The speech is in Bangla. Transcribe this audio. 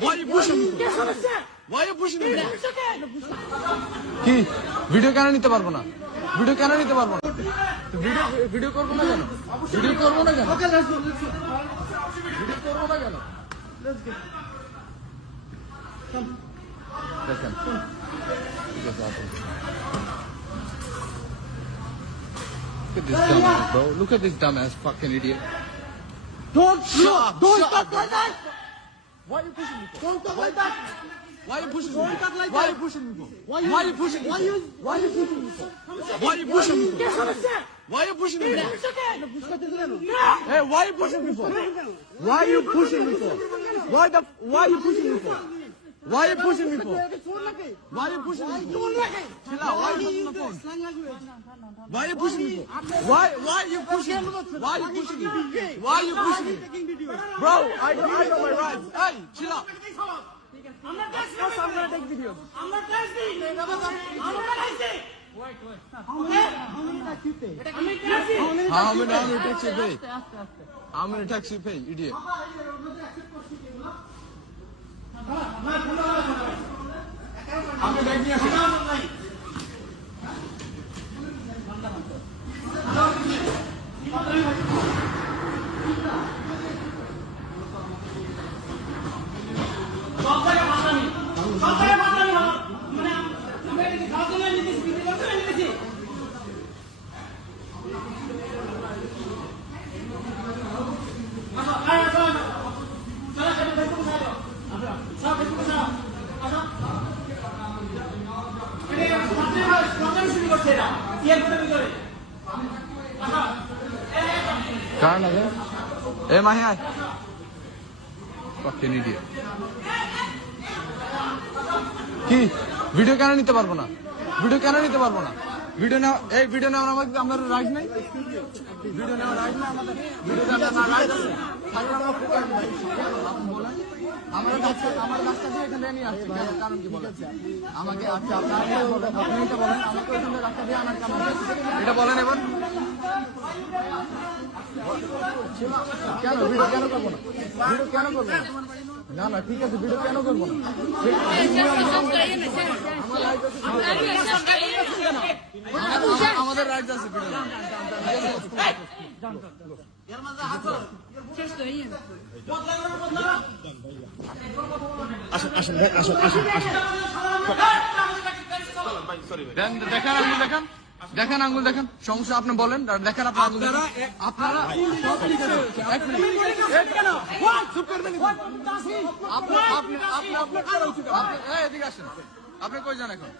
Why are you pushing me? Why are you pushing me? কি ভিডিও কেন নিতে পারবো না? ভিডিও কেন নিতে পারবো না? ভিডিও করবো না কেন? ভিডিও করবো না কেন? ভিডিও করবো না কেন? দেখেন Look at this dumbass, bro. Look at this dumbass fucking idiot. Don't Shut talk up. like that. Why are you pushing me? Don't talk like that. Why are you pushing me? Don't talk like Why are that. you pushing me? Why Why are you pushing me? Why you pushing me? Why are you pushing me? Why are you pushing me? Hey, why are you pushing me for? Why are you pushing me for? Why are you pushing me for? Why are you pushing me for? Why are you pushing me for? Chill out. Why are you pushing the phone? Why are you pushing me for? Why are you pushing me? Why are you pushing me? Why are you pushing me? Bro, I know my rights. Hey, chill out. I'm gonna take video. I'm not taxing. Wait. How many taxi you pay? How many taxi you pay? How many taxi you pay, idiot? I'm কার লাগে এ মাহি আয় fucking idiot কি ভিডিও কেন নিতে পারবো না ভিডিও কেন নিতে পারবো না ভিডিও নাও এই ভিডিও নাও আমাদের রাইট নাই ভিডিও নাও রাইট না আমাদের ভিডিও না রাইট আছে তাহলে আমরা ফোকাস ভাই আপনি বলেন আমার রাস্তা দিয়ে এখানে নিয়ে আসছে কারণ কি বলেন আমাকে আচ্ছা আপনি বলেন আপনি এটা বলেন আমাকে ওখানে রাস্তা দিয়ে আনার কারণ এটা বলেন এবার কেন ভিডিও কেন করবো না ভিডিও কেন করবো না না ঠিক আছে ভিডিও কেন করবো না আমাদের রাইট আছে ভিডিও দেখেন আঙ্গুল দেখেন সমস্যা আপনি বলেন দেখেন আপনারা এদিকে আসেন আপনি কই যান এখন